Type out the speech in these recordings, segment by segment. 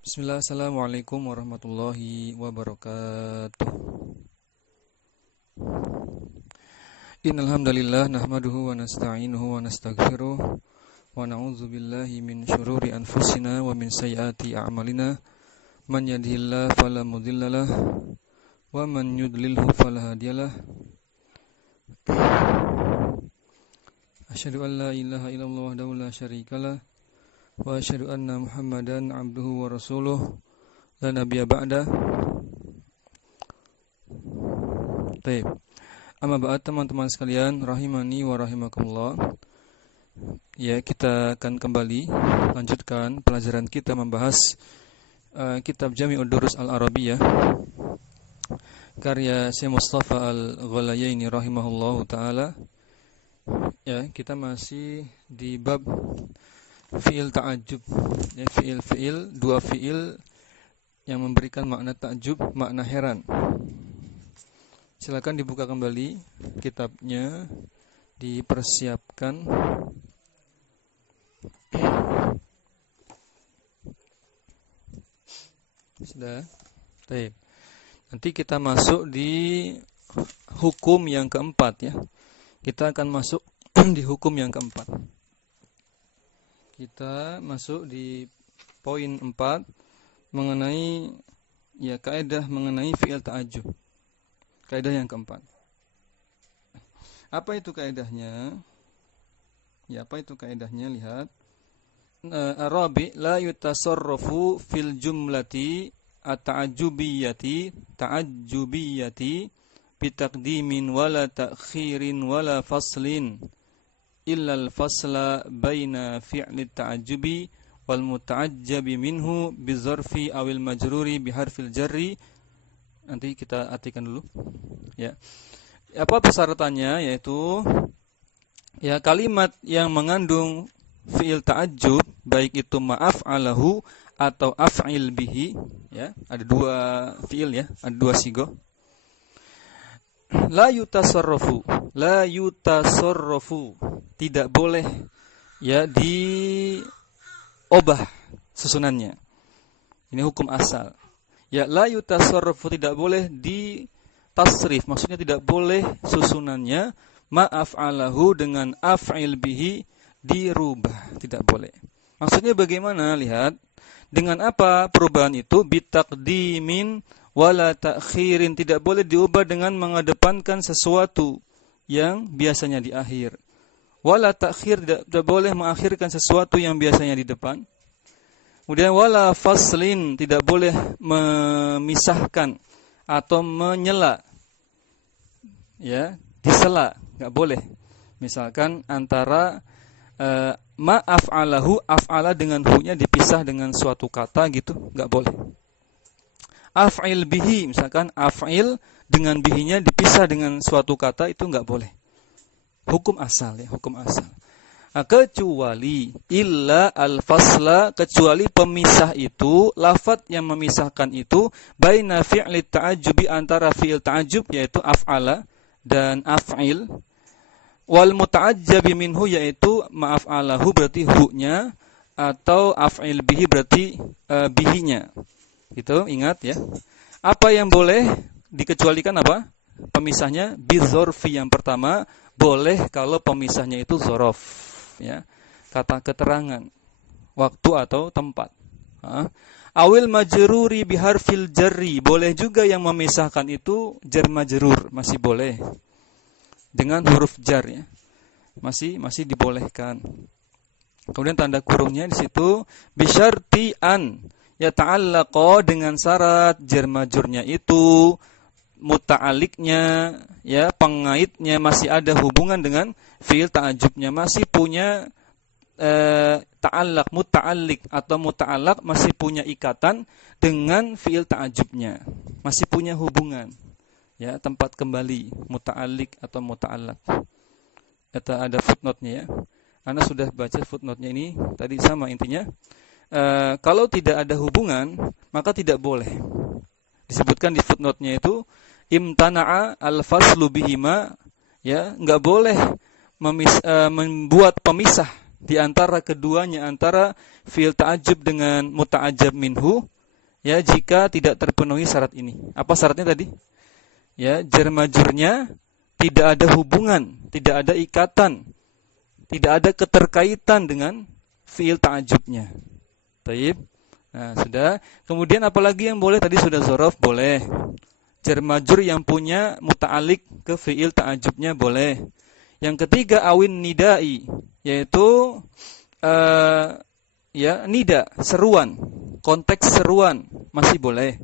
Bismillah, assalamualaikum warahmatullahi wabarakatuh. Innal hamdalillah nahmaduhu wa nasta'inuhu wa nastaghfiruh wa na'udzu billahi min syururi anfusina wa min sayyiati a'malina. Man yahdihillahu fala mudhillalah wa man yudlilhu fala hadiyalah. Asyhadu an la ilaha illallah wahdahu la syarikalah wa asyhadu anna Muhammadan abduhu wa rasuluh la nabiyya ba'da. Baik. Amma ba'd, teman-teman sekalian rahimani wa rahimakumullah. Ya, kita akan kembali lanjutkan pelajaran kita membahas kitab Jami'ud Durus Al-Arabiyah karya Syekh Mustafa Al-Ghalayaini rahimahullahu taala. Ya, kita masih di bab fi'il ta'ajjub, ya, fi'il dua fi'il yang memberikan makna ta'jub, makna heran. Silakan dibuka kembali kitabnya, dipersiapkan. Sudah. Baik. Nanti kita masuk di hukum yang keempat, ya. Kita akan masuk di hukum yang keempat. Kita masuk di poin 4 mengenai, ya, kaidah mengenai fi'il ta'ajjub. Kaidah yang keempat. Apa itu kaidahnya? Ya, apa itu kaidahnya? Lihat. Arabi la yutasarrafu fil jumlati ta'ajjubiyyati bitaqdimin wala ta'khirin wala faslin illa al-fasla baina fi'li ta'ajjubi wal muta'ajjabi minhu bizarfi awil majruri biharfil jarri. Nanti kita artikan dulu, ya. Apa persyaratannya? Yaitu, ya, kalimat yang mengandung fi'il ta'ajjub, baik itu ma'af'alahu atau af'il bihi, ya. Ada dua fi'il, ya, ada dua sigoh. La yutasarrafu, tidak boleh, ya, diobah susunannya. Ini hukum asal. Ya, la yutasarrafu, tidak boleh ditasrif, maksudnya tidak boleh susunannya ma'af'alahu dengan af'il bihi dirubah, tidak boleh. Maksudnya bagaimana? Lihat, dengan apa perubahan itu? Bitaqdimin wala ta'khirin, tidak boleh diubah dengan mengedepankan sesuatu yang biasanya di akhir. Wala ta'khir, tidak boleh mengakhirkan sesuatu yang biasanya di depan. Kemudian wala faslin, tidak boleh memisahkan atau menyela, ya, disela, enggak boleh. Misalkan antara ma'af'alahu, af'ala dengan hu-nya dipisah dengan suatu kata gitu, enggak boleh. Af'il bihi, misalkan af'il dengan bihinya dipisah dengan suatu kata, itu enggak boleh. Hukum asal, ya, hukum asal. Kecuali illa al-fasla, kecuali pemisah itu, lafadz yang memisahkan itu baina fi'li ta'ajjubi, antara fi'il ta'ajjub yaitu af'ala dan af'il, wal muta'ajjabi minhu, yaitu ma'af'alahu berarti hu-nya, atau af'il bihi berarti bihinya. Itu ingat, ya. Apa yang boleh dikecualikan apa? Pemisahnya bizorfi, yang pertama boleh kalau pemisahnya itu zorof, ya, kata keterangan, waktu atau tempat. Awil majruri biharfil jarri, boleh juga yang memisahkan itu jar majrur, masih boleh dengan huruf jar, ya, masih dibolehkan. Kemudian tanda kurungnya di situ bisyarti an, ya, ta'allaqa, dengan syarat jar majrurnya itu muta'aliknya, ya, pengaitnya masih ada hubungan dengan fi'il ta'ajjubnya, masih punya ta'allaq, muta'allik atau muta'allaq, masih punya ikatan dengan fi'il ta'ajjubnya, masih punya hubungan, ya, tempat kembali, muta'allik atau muta'allaq. Ada footnote-nya, ya. Anda sudah baca footnote-nya ini tadi, sama intinya. Kalau tidak ada hubungan, maka tidak boleh. Disebutkan di footnote-nya itu imtana'a al-faslu bihima, ya, enggak boleh membuat pemisah di antara keduanya, antara fi'il ta'ajjub dengan muta'ajjab minhu, ya, jika tidak terpenuhi syarat ini. Apa syaratnya tadi? Ya, jar majrurnya tidak ada hubungan, tidak ada ikatan, tidak ada keterkaitan dengan fi'il ta'ajjubnya. Taib. Nah, sudah. Kemudian apalagi yang boleh? Tadi sudah dzaraf boleh. Jar majrur yang punya muta'alliq ke fi'il ta'ajjubnya boleh. Yang ketiga awin nidai, yaitu ya nida, seruan, konteks seruan masih boleh.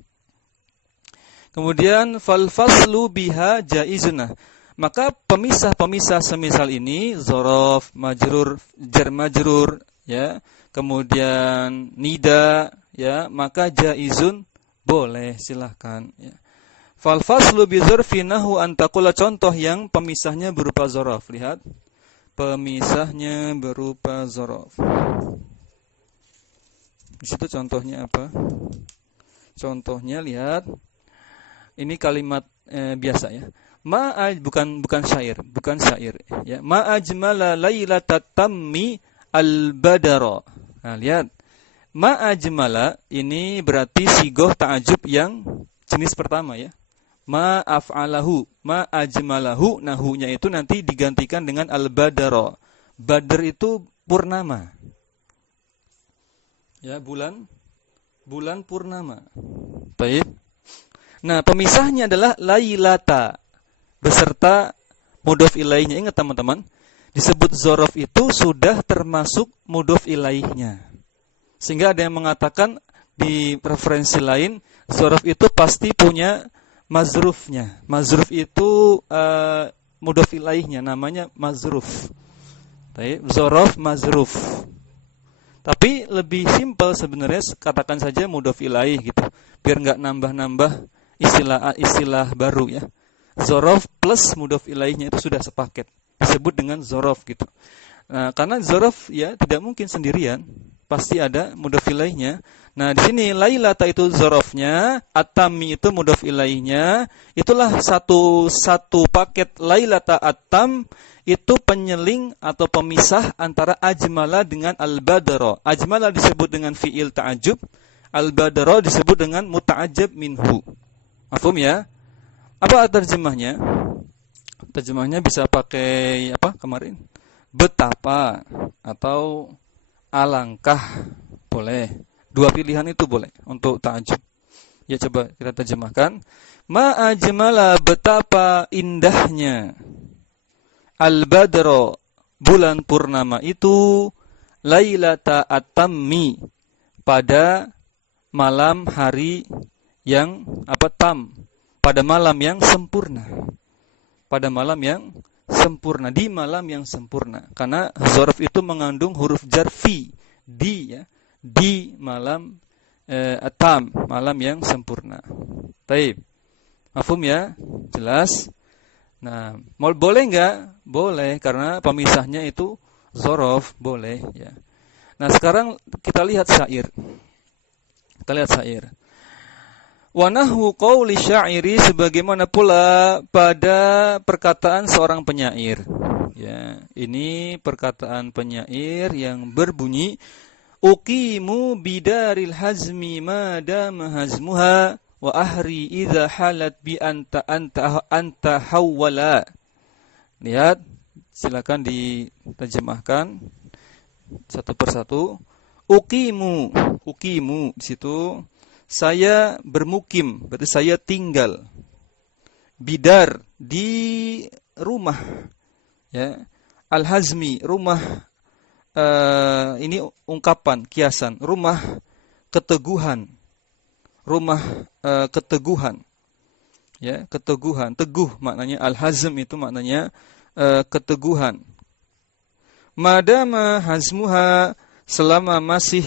Kemudian fal faslu biha jaizun. Maka pemisah-pemisah semisal ini dzaraf, majrur, jar majrur, ya, kemudian nida, ya, maka jaizun boleh, silahkan, ya. Fal faslu bi dzarfi nahu an taqula, contoh yang pemisahnya berupa dzaraf. Lihat. Pemisahnya berupa dzaraf. Di situ contohnya apa? Contohnya lihat. Ini kalimat biasa, ya. Bukan syair, ya. Ma ajmala lailatat tammi al-badara. Nah, lihat. Ma ajmala ini berarti sigoh ta'ajub yang jenis pertama, ya. Ma af'alahu, ma ajmalahu, nahunya itu nanti digantikan dengan al-badara. Badr itu purnama. Ya, bulan purnama. Baik. Nah, pemisahnya adalah lailata beserta mudhof ilaihnya. Ingat teman-teman, disebut dzaraf itu sudah termasuk mudhof ilaihnya. Sehingga ada yang mengatakan di referensi lain, dzaraf itu pasti punya mazrufnya. Mazruf itu mudhof ilaihnya, namanya mazruf. Baik, dzaraf mazruf. Tapi lebih simpel sebenarnya, katakan saja mudhof ilaih gitu, biar nggak nambah-nambah istilah baru, ya. Dzaraf plus mudhof ilaihnya itu sudah sepaket, disebut dengan dzaraf gitu. Nah, karena dzaraf ya tidak mungkin sendirian, pasti ada mudhof ilaihnya. Nah, di sini lailata itu dzarafnya, at-tammi itu mudhof ilaihnya. Itulah satu paket lailata at-tam, itu penyeling atau pemisah antara ajmala dengan al-badara. Ajmala disebut dengan fi'il ta'ajjub, al-badara disebut dengan muta'ajjab minhu. Mafhum, ya? Apa terjemahnya? Terjemahnya bisa pakai apa kemarin? Betapa atau alangkah, boleh. Dua pilihan itu boleh untuk ta'ajjub. Ya, coba kita terjemahkan. Ma ajmala, betapa indahnya. Al-badra, bulan purnama itu, lailata at-tammi, pada malam hari yang tam, pada malam yang sempurna. Pada malam yang sempurna, di malam yang sempurna. Karena dzaraf itu mengandung huruf jar fi, di, ya. Di malam atam, malam yang sempurna. Taib. Mafhum, ya? Jelas? Nah, boleh enggak? Boleh, karena pemisahnya itu dzaraf, boleh, ya. Nah, sekarang kita lihat syair. Wa nahwu qauli syairi, sebagaimana pula pada perkataan seorang penyair. Ya, ini perkataan penyair yang berbunyi uqimu bidaril hazmi ma dama hazmuha wa ahri idza halat bi anta hawwala. Lihat, silakan diterjemahkan satu persatu. Uqimu di situ saya bermukim, berarti saya tinggal. Bidar, di rumah, ya. Al-hazmi, rumah, ini ungkapan, kiasan, rumah keteguhan. Rumah keteguhan. Ya, keteguhan, teguh maknanya. Al-hazm itu maknanya keteguhan. Madama hazmuha, selama masih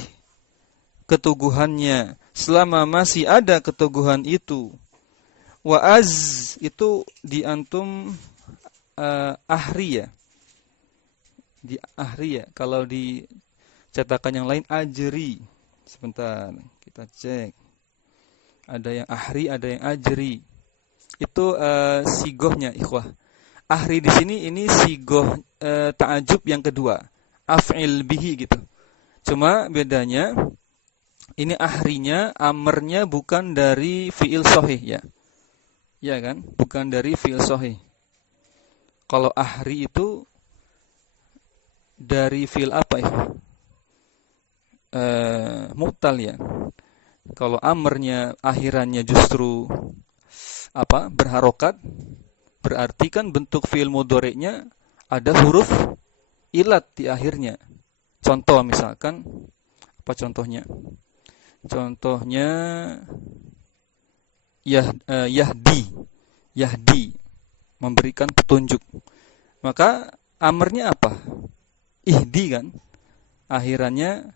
keteguhannya, selama masih ada keteguhan itu. Wa az, itu di antum ahri, ya. Di ahri, ya. Kalau di cetakan yang lain ajri. Sebentar, kita cek. Ada yang ahri, ada yang ajri. Itu sigohnya, ikhwah. Ahri di sini ini sigoh ta'ajub yang kedua. af'il bihi gitu. Cuma bedanya ini ahrinya, amarnya bukan dari fi'il sahih ya. Ya kan? Bukan dari fi'il sahih. Kalau ahri itu dari fi'il apa ya? Mu'tal ya. Kalau amarnya akhirannya justru apa? Berharokat, berarti kan bentuk fi'il mudhari'nya ada huruf ilat di akhirnya. Contoh misalkan, apa contohnya? Contohnya Yahdi, memberikan petunjuk. Maka amarnya apa? Ihdi kan? Akhirannya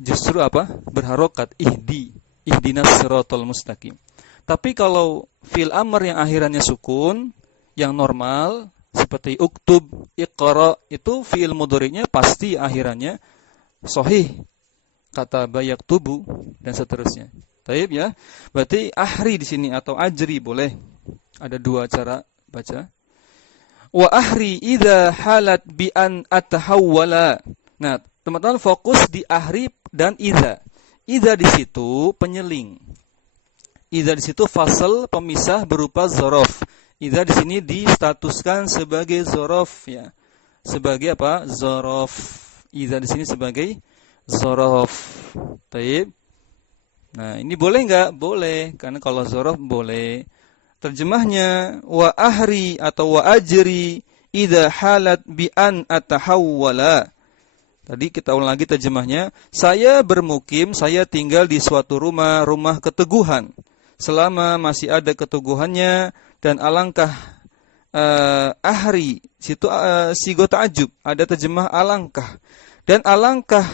justru apa? Berharokat, ihdinas siratal mustaqim. Tapi kalau fi'il amr yang akhirannya sukun, yang normal seperti uktub, iqra, itu fi'il mudhari'nya pasti akhirannya sahih. Kata bayak tubuh dan seterusnya. Taib ya. Berarti ahri di sini atau ajri boleh. Ada dua cara baca. Wa ahri idza halat bi an atahawwala. Nah, teman-teman fokus di ahri dan idza. Idza di situ penyeling. Idza di situ fasal pemisah berupa dzaraf. Idza di sini distatuskan sebagai dzaraf ya. Sebagai apa? Dzaraf. Idza di sini sebagai dzaraf. Taib. Nah, ini boleh enggak? Boleh, karena kalau dzaraf boleh. Terjemahnya wa ahri atau wa ajri idza halat bi an atahawwala. Tadi kita ulang lagi terjemahnya, saya bermukim, saya tinggal di suatu rumah keteguhan. Selama masih ada keteguhannya dan alangkah ahri, situ sigo ta'ajub, ada terjemah alangkah. Dan alangkah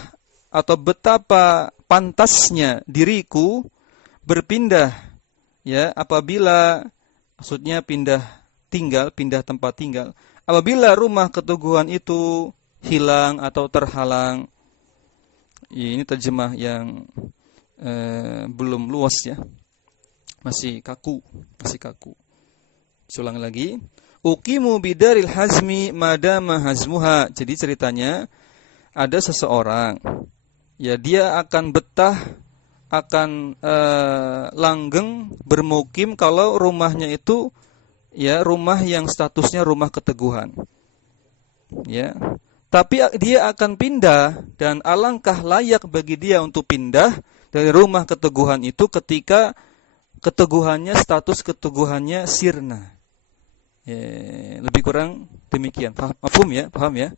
atau betapa pantasnya diriku berpindah ya apabila maksudnya pindah tempat tinggal. Apabila rumah keteguhan itu hilang atau terhalang. Ya, ini terjemah yang belum luas ya. Masih kaku. Ulang lagi. Uqimu bidaril hazmi madama hazmuha. Jadi ceritanya ada seseorang ya dia akan betah, akan langgeng bermukim kalau rumahnya itu ya rumah yang statusnya rumah keteguhan. Ya. Tapi dia akan pindah dan alangkah layak bagi dia untuk pindah dari rumah keteguhan itu ketika keteguhannya, status keteguhannya sirna. Ya, lebih kurang demikian. Paham ya?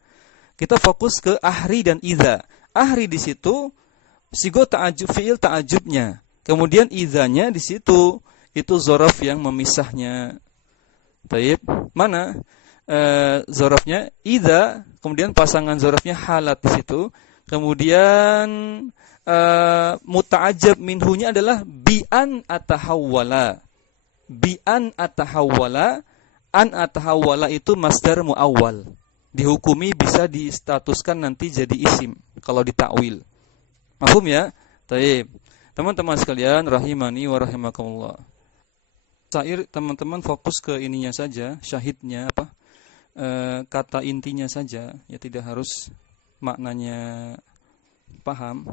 Kita fokus ke ahri dan idza. Ahri di situ sigo ta'ajub, fi'il ta'ajubnya. Kemudian idzanya di situ itu dzaraf yang memisahnya. Taib. Mana dzarafnya? Idza, kemudian pasangan dzarafnya halat di situ. Kemudian muta'ajjab minhunya adalah bi'an atahawwala. Bi'an atahawwala. An atahawwala itu masdar muawwal. Dihukumi bisa distatuskan nanti jadi isim kalau ditakwil. Mahfum ya? Taib. Teman-teman sekalian rahimani wa rahimakumullah. Syair teman-teman fokus ke ininya saja, syahidnya apa? Kata intinya saja, ya tidak harus maknanya paham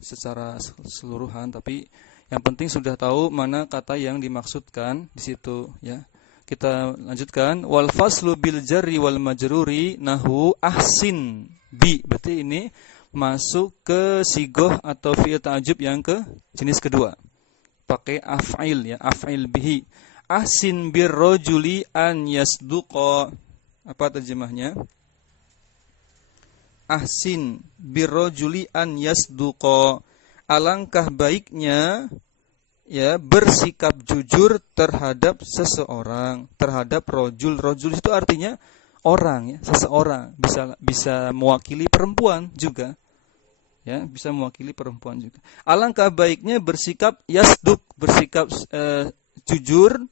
secara keseluruhan, tapi yang penting sudah tahu mana kata yang dimaksudkan di situ ya. Kita lanjutkan wal faslu bil jarri wal majruri nahu ahsin bi. Berarti ini masuk ke sigoh atau fi'il ta'ajub yang ke jenis kedua. Pakai af'il ya, af'il bihi. Ahsin bir rajuli an yasduqa. Apa terjemahnya? Ahsin bir rajuli an yasduqa. Alangkah baiknya ya bersikap jujur terhadap seseorang, terhadap rajul. Rajul itu artinya orang ya, seseorang, bisa mewakili perempuan juga. Ya, bisa mewakili perempuan juga. Alangkah baiknya bersikap yasduk, bersikap jujur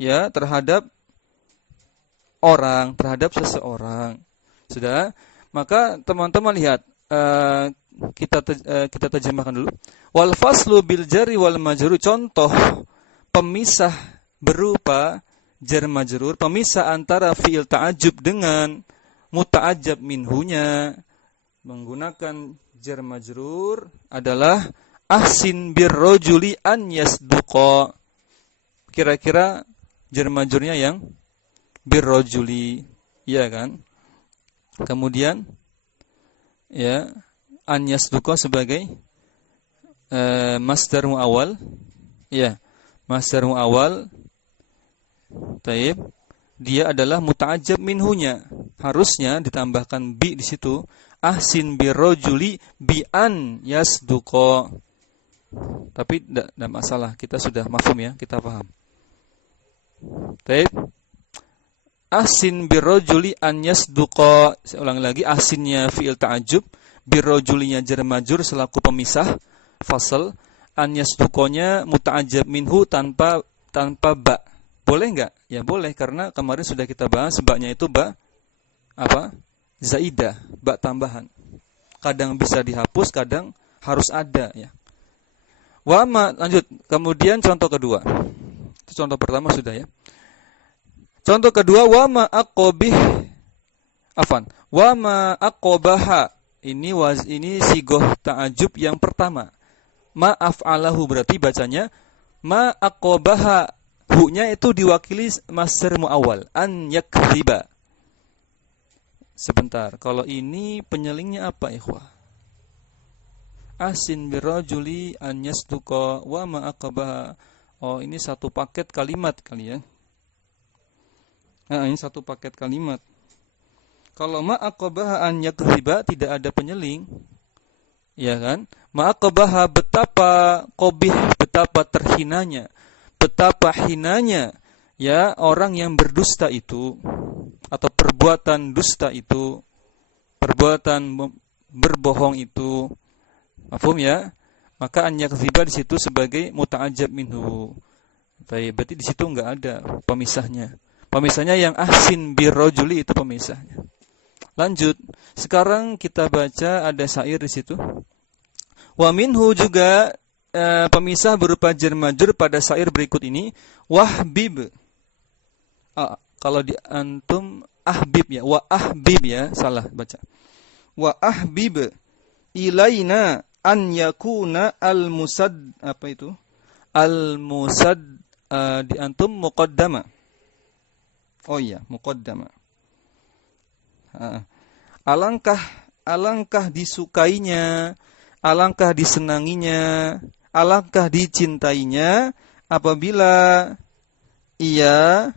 ya terhadap orang, terhadap seseorang. Sudah? Maka teman-teman lihat kita terjemahkan dulu. Wal faslu bil jarri wal majrur, contoh pemisah berupa jar majrur, pemisah antara fi'il ta'ajub dengan muta'ajjab minhunya menggunakan jar majrur adalah ahsin birrojuli an yasduqa. Kira-kira jar majrurnya yang birrojuli, iya kan? Kemudian ya an yasduqa sebagai masdar muawwal, ya masdar muawwal. Taib, dia adalah muta'ajjab minhunya. Harusnya ditambahkan bi di situ. Ahsin birrojuli bi an yasduqa. Tapi tidak masalah, kita sudah mafhum ya, kita paham. Taib. Ahsin birrojuli an yasduqa. Saya ulangi lagi, ahsinnya fi'il ta'ajjub, birrojulinya jar majrur selaku pemisah fasal, an yasduqonya muta'ajjab minhu tanpa ba. Boleh enggak? Ya boleh, karena kemarin sudah kita bahas baknya itu ba apa? Zaidah, ba tambahan. Kadang bisa dihapus, kadang harus ada ya. Lanjut. Kemudian contoh kedua. Itu contoh pertama sudah ya. Contoh kedua, wa ma aqabaha. Ini sigoh ta'ajub yang pertama. Ma af'alahu, berarti bacanya ma aqabaha. Hu-nya itu diwakili masdar muawwal, an yakdziba. Sebentar, kalau ini penyelingnya apa, ikhwah? Ahsin birrajuli an yasduqa wa ma aqabaha. Oh, ini satu paket kalimat kali ya. Nah, ini satu paket kalimat. Kalau ma aqabaha an yakdziba tidak ada penyeling. Ya kan? Ma aqabaha, betapa qabih, betapa terhinanya. Betapa hinanya ya orang yang berdusta itu, atau perbuatan dusta itu, perbuatan berbohong itu. Mafhum ya? Maka an yakdziba di situ sebagai muta'ajjab minhu. Berarti di situ enggak ada pemisahnya. Pemisahnya yang ahsin birrajuli itu pemisahnya. Lanjut. Sekarang kita baca ada syair di situ. Wa minhu juga pemisah berupa jar majrur pada syair berikut ini. Wahbib. Kalau di antum ahbib ya, wa ahbib ya, salah baca. Wa ahbib ilaina an yakuna al-musad, apa itu? Al-musad di antum muqaddama. Oh iya, muqaddama. Alangkah disukainya, alangkah disenanginya, alangkah dicintainya apabila ia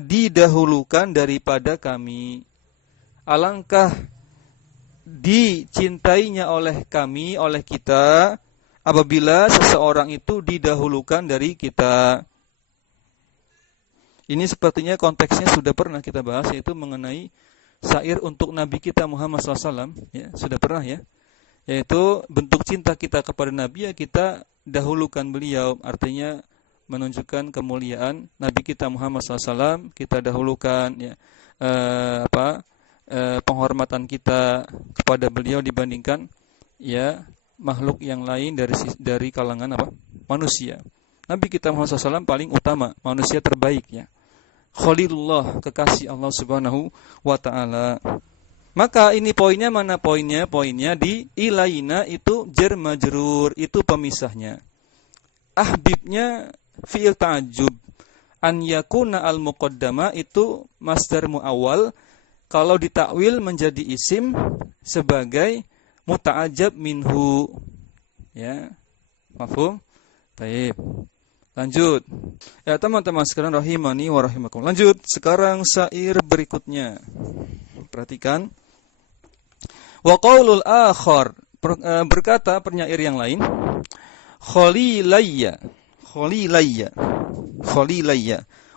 didahulukan daripada kami. Alangkah dicintainya oleh kami, oleh kita, apabila seseorang itu didahulukan dari kita. Ini sepertinya konteksnya sudah pernah kita bahas, yaitu mengenai syair untuk Nabi kita Muhammad SAW. Ya, sudah pernah ya. Yaitu bentuk cinta kita kepada Nabi, ya kita dahulukan beliau, artinya menunjukkan kemuliaan Nabi kita Muhammad SAW, kita dahulukan ya, penghormatan kita kepada beliau dibandingkan ya makhluk yang lain dari kalangan manusia. Nabi kita Muhammad SAW paling utama, manusia terbaik ya. Khalilullah, kekasih Allah Subhanahu wa taala. Maka ini poinnya, mana poinnya? Poinnya di ilaina itu jar majrur, itu pemisahnya. Ahbibnya fi'il ta'ajjub. An yakuna al-muqaddama itu masdar muawwal, kalau ditakwil menjadi isim sebagai muta'ajjab minhu. Ya. Mafhum? Baik. Lanjut. Ya teman-teman sekalian rahimani wa rahimakumullah. Lanjut. Sekarang syair berikutnya. Perhatikan. Wa qaulul akhar, berkata penyair yang lain, khalilayya,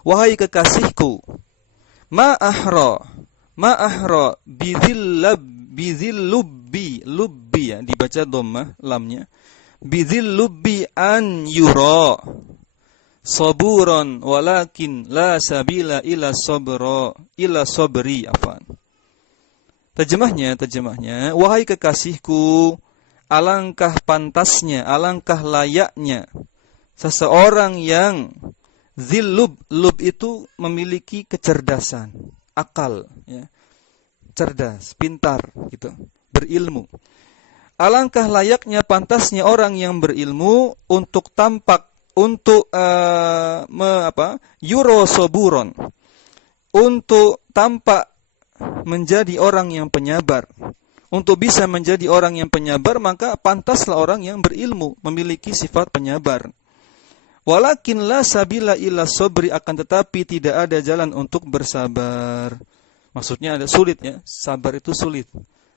wahai kekasihku, ma ahra lubbi ya, dibaca dhammah lamnya, lubbi an yura saburan walakin la sabila ila sabri afan. Terjemahnya, wahai kekasihku, alangkah pantasnya, alangkah layaknya seseorang yang zillub, lub itu memiliki kecerdasan, akal ya. cerdas, pintar gitu, berilmu. Alangkah layaknya pantasnya orang yang berilmu untuk tampak untuk yuro soburon, untuk tampak menjadi orang yang penyabar. Untuk bisa menjadi orang yang penyabar, maka pantaslah orang yang berilmu, memiliki sifat penyabar. Walakin la sabila illa sabri, akan tetapi tidak ada jalan untuk bersabar. Maksudnya ada sulit ya, sabar itu sulit.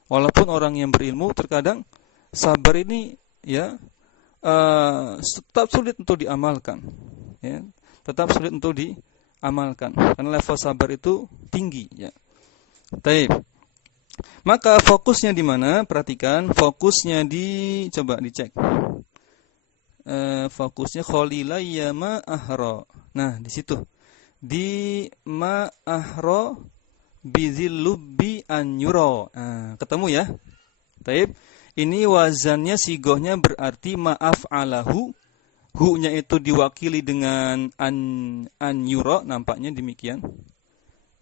Walaupun orang yang berilmu terkadang sabar ini ya tetap sulit untuk diamalkan. Ya, tetap sulit untuk diamalkan karena level sabar itu tinggi ya. Baik. Maka fokusnya di mana? Perhatikan, fokusnya coba dicek. Fokusnya kholilayya ma ahra. Nah, di situ. Di ma ahra bizillubi an yura. Nah, ketemu ya? Baik. Ini wazannya sigohnya berarti ma'af'alahu. Hu-nya itu diwakili dengan an yura, nampaknya demikian.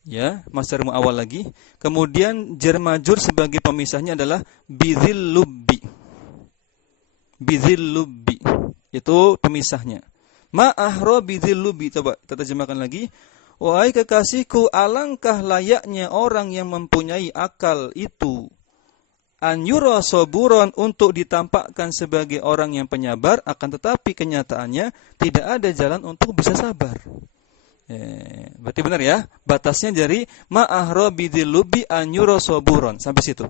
Ya, masdar muawwal lagi. Kemudian jar majrur sebagai pemisahnya adalah bizillubi. Bizillubi. Itu pemisahnya. Ma'ahra bizillubi. Coba kita terjemahkan lagi. Wahai kekasihku, alangkah layaknya orang yang mempunyai akal itu. An yura saburon, untuk ditampakkan sebagai orang yang penyabar, akan tetapi kenyataannya tidak ada jalan untuk bisa sabar. Berarti benar ya? Batasnya dari ma'ahra bizillubi an yura saburon. Sampai situ.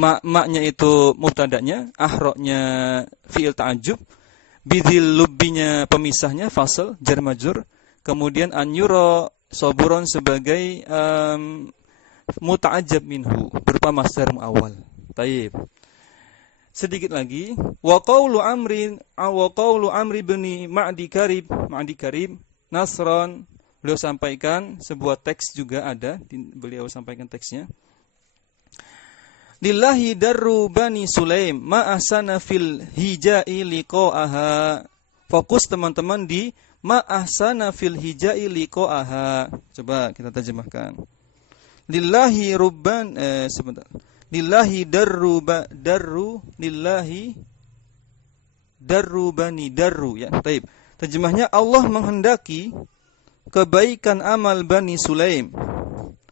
Ma-nya itu mubtada'nya, ahra-nya fi'il ta'ajjub, bizillubinya pemisahnya fasal jar majrur, kemudian an yura saburon sebagai muta'ajjab minhu berupa masdar muawwal. Taib. Sedikit lagi, wa qawlu amri bin Ma'di Karib Nasron, beliau sampaikan sebuah teks juga ada, beliau sampaikan teksnya. Lillahi darru bani Sulaim ma'ahsana fil hijai liqa'aha. Fokus teman-teman di ma'ahsana fil hijai liqa'aha. Coba kita terjemahkan. Lillahi rubban sebentar. Lillahi lillahi darru bani darru ya. Baik. Terjemahnya, Allah menghendaki kebaikan amal Bani Sulaim.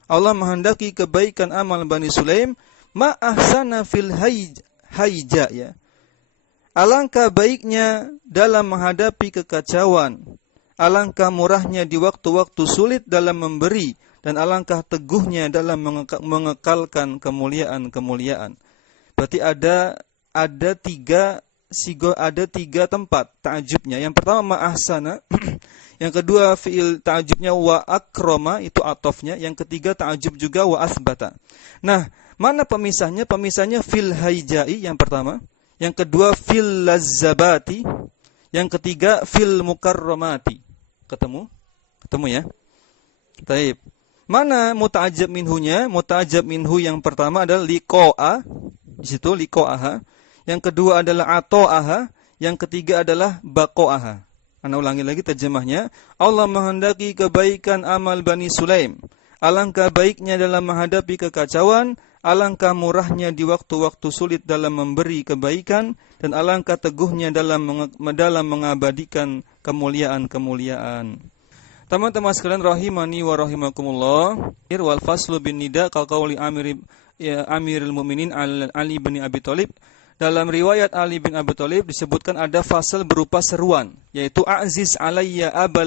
Allah menghendaki kebaikan amal Bani Sulaim ma'ahsana fil haija ya. Alangkah baiknya dalam menghadapi kekacauan, alangkah murahnya di waktu-waktu sulit dalam memberi, dan alangkah teguhnya dalam mengekalkan kemuliaan-kemuliaan. Berarti ada tiga tempat ta'ajubnya. Yang pertama ma'ahsana, yang kedua fi'il ta'ajubnya wa akroma, itu atofnya. Yang ketiga ta'ajub juga wa asbata. Nah, mana pemisahnya? Pemisahnya fil haijai yang pertama, yang kedua fil lazzabati, yang ketiga fil mukarramati. Ketemu ya? Taib. Mana muta'ajab minhunya? Muta'ajab minhu yang pertama adalah liqa'a, di situ liqa'aha. Yang kedua adalah ato'aha, yang ketiga adalah baqo'aha. Ana ulangi lagi terjemahnya. Allah menghendaki kebaikan amal Bani Sulaim. Alangkah baiknya dalam menghadapi kekacauan, alangkah murahnya di waktu-waktu sulit dalam memberi kebaikan, dan alangkah teguhnya dalam mengabadikan kemuliaan-kemuliaan. Teman-teman sekalian rahimani wa rahimakumullah. Wal faslu bin nida ka qauli Amirul Mukminin Ali bin Abi Thalib. Dalam riwayat Ali bin Abi Thalib disebutkan ada fasal berupa seruan, yaitu aziz alayya apa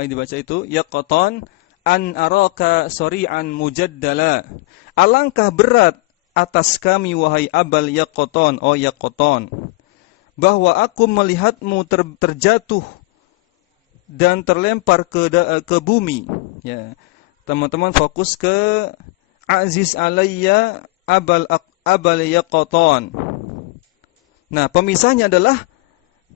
yang dibaca itu? Yaqatan an araka sari'an mujaddala. Alangkah berat atas kami wahai Abal Yaqatan, oh Yaqatan, bahwa aku melihatmu terjatuh dan terlempar ke bumi. Ya. Teman-teman fokus ke aziz alayya Abal Yaqatan. Nah, pemisahnya adalah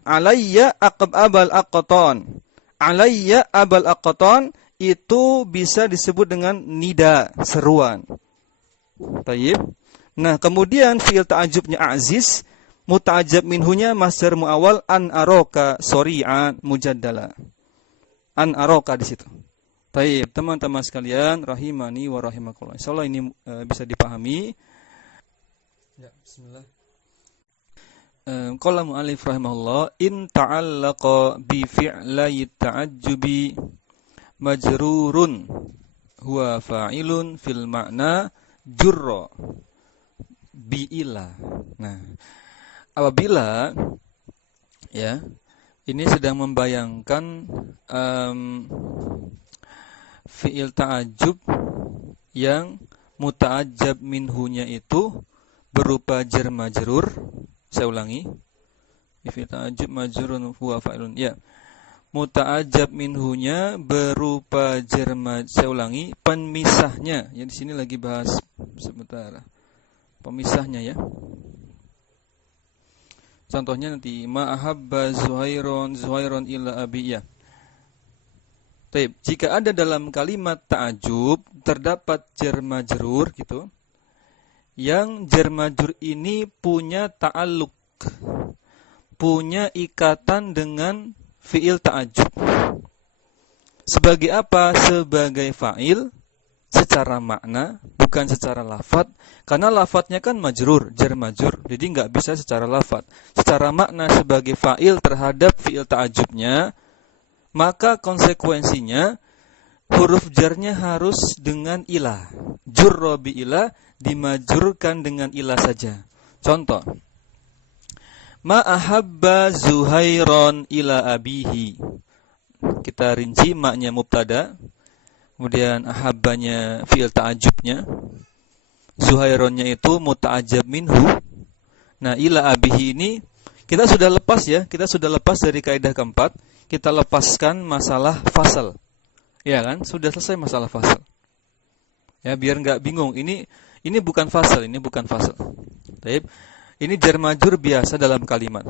alayya abal aqatan. Alayya abal aqatan itu bisa disebut dengan nida, seruan. Baik. Nah, kemudian fi'il ta'ajubnya aziz, muta'ajab minhunya masdar muawwal an aroka sori'an mujaddala. An aroka di situ. Taib, teman-teman sekalian, rahimani wa rahimakumullah. Insyaallah ini bisa dipahami. Ya, bismillah. Qala mu'allif rahimahullah, in ta'allaqa bi fi'lai ta'ajjubi majrurun huwa fa'ilun fil ma'na jurra bi ila. Nah, apabila ya ini sedang membayangkan fi'il ta'ajjub yang muta'ajjab minhunya itu berupa jar majrur. Saya ulangi. Fi'il ta'ajjub majrurun huwa fa'ilun. Ya. Muta'ajjab minhunya berupa jar majrur. Saya ulangi, pemisahnya. Ya di sini lagi bahas sebentar. Pemisahnya ya. Contohnya nanti ma ahabba Zuhairon illa abiyah. Taib. Jika ada dalam kalimat ta'ajub terdapat jar majrur gitu, yang jar majrur ini punya ta'alluq, punya ikatan dengan fi'il ta'ajub. Sebagai apa? Sebagai fa'il secara makna, bukan secara lafadz. Karena lafadznya kan majrur, jar majrur, jadi nggak bisa secara lafadz. Secara makna sebagai fa'il terhadap fi'il ta'ajubnya, maka konsekuensinya huruf jarnya harus dengan ilah. Jurra bi ilah, dimajrurkan dengan ilah saja. Contoh, ma ahabba Zuhairon ila abihi. Kita rinci, maknya mubtada, kemudian ahabbanya fi'il ta'ajubnya, Zuhaironnya itu muta'ajjab minhu. Nah, ila abihi ini kita sudah lepas ya, kita sudah lepas dari kaidah keempat. Kita lepaskan masalah fasal. Ya kan? Sudah selesai masalah fasal. Ya, biar enggak bingung. Ini bukan fasal, ini bukan fasal. Baik. Ini jar majrur biasa dalam kalimat.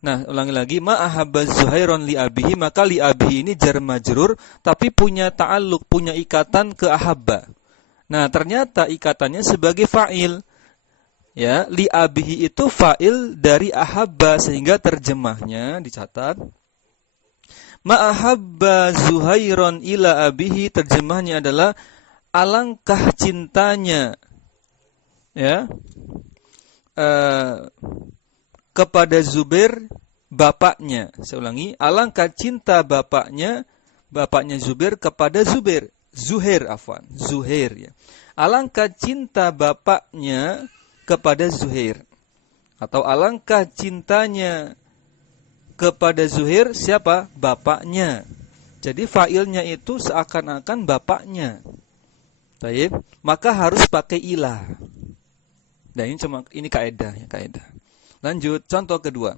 Nah, ulangi lagi, ma ahabba Zuhairon li abihi, maka li abihi ini jar majrur tapi punya ta'alluq, punya ikatan ke ahabba. Nah, ternyata ikatannya sebagai fa'il. Ya, li abihi itu fa'il dari ahabba, sehingga terjemahnya dicatat. Ma'ahabba Zuhairon ila abihi, terjemahnya adalah alangkah cintanya ya kepada Zubair bapaknya. Saya ulangi, alangkah cinta bapaknya Zubair kepada Zuhair ya. Alangkah cinta bapaknya kepada Zuhair, atau alangkah cintanya kepada Zuhair siapa? Bapaknya. Jadi fa'ilnya itu seakan-akan bapaknya. Baik, maka harus pakai ilah. Dan ini kaidah ya, kaidah. Lanjut, contoh kedua.